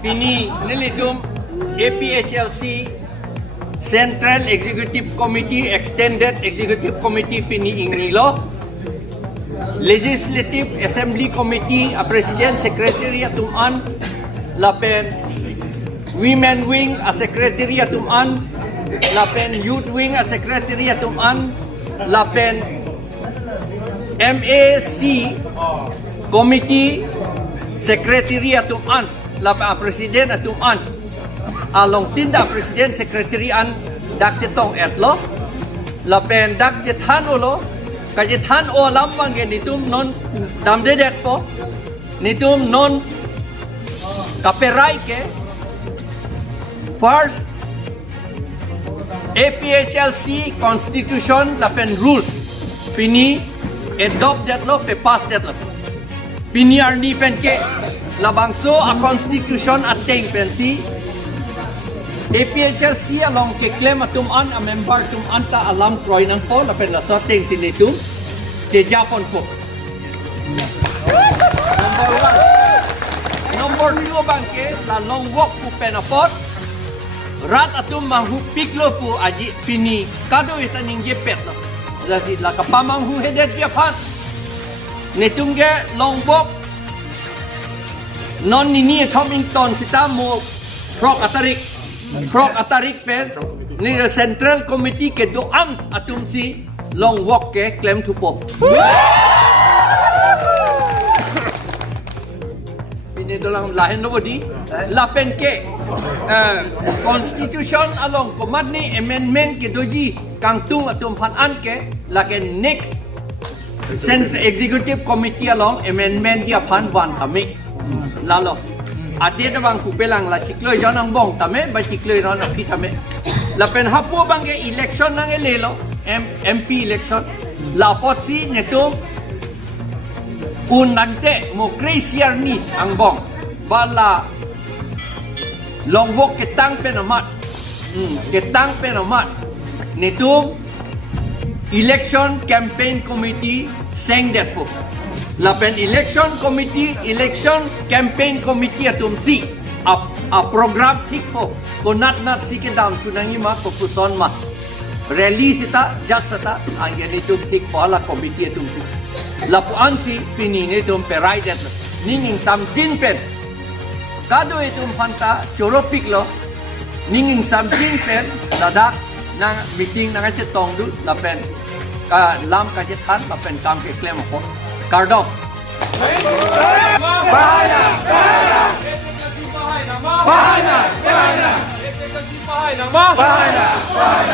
Pini nilidum APHLC Central Executive Committee Extended Executive Committee Pini Ingnilo Legislative Assembly Committee a President Secretariat Tuman Lapen Women Wing a Secretariat Tuman Lapen Youth Wing a Secretariat Tuman Lapen MAC Committee Secretariat Tuman Lapen a President Tuman along tinda President Secretariat Dakjetong Etlo Lapen Dakjethan Ulo Kajethan o lambang nitum non damdedet po nitum non kaperay ke first APHLC Constitution lapen rules pini adopt detlo pe pass detlo pini arni pen ke labangso a constitution ateng pensi APHLC along ke claim atuman a member tum anta alam troy nang po lapen la sorting sinitum ke Japon po. Number 2 bangke la long walk po penapot rat atum mahupiklo po aji pini kado itaning jepet la kapamang hu hedet Japan nitum ge long walk non nini Comington sita mo frog atarik pen ni Central Committee ke doang atum si long walk ke claim thupo. Ini dalam lain no bodi lapen ke constitution along komat ni amendment ke doji kangtung atum phanan ke laken next Central Executive Committee along amendment dia phan wan kami lalo ade da bang kupelang la chikloy jonang bong tame ba chikloy ron api tame la pen hapo bang ge election nang elelo MP election la potsi netum unante mo crazier ni ang bong bala longwok ketang penamat netum election campaign committee seng det po lapen election committee election campaign committee atum si a program tik po ko nat si ke dam tunangi ma ko puson ma rally sita just sata ang yanitum tik po ala committee atum si lapuan si pinini tum perai det ninging sam jin pen kado itum panta choropik lo ninging sam jin pen lada na meeting na kasi tongdu lapen ka lam ka jetan lapen kam ke claim ko Kardok. Bahaya. Bahaya.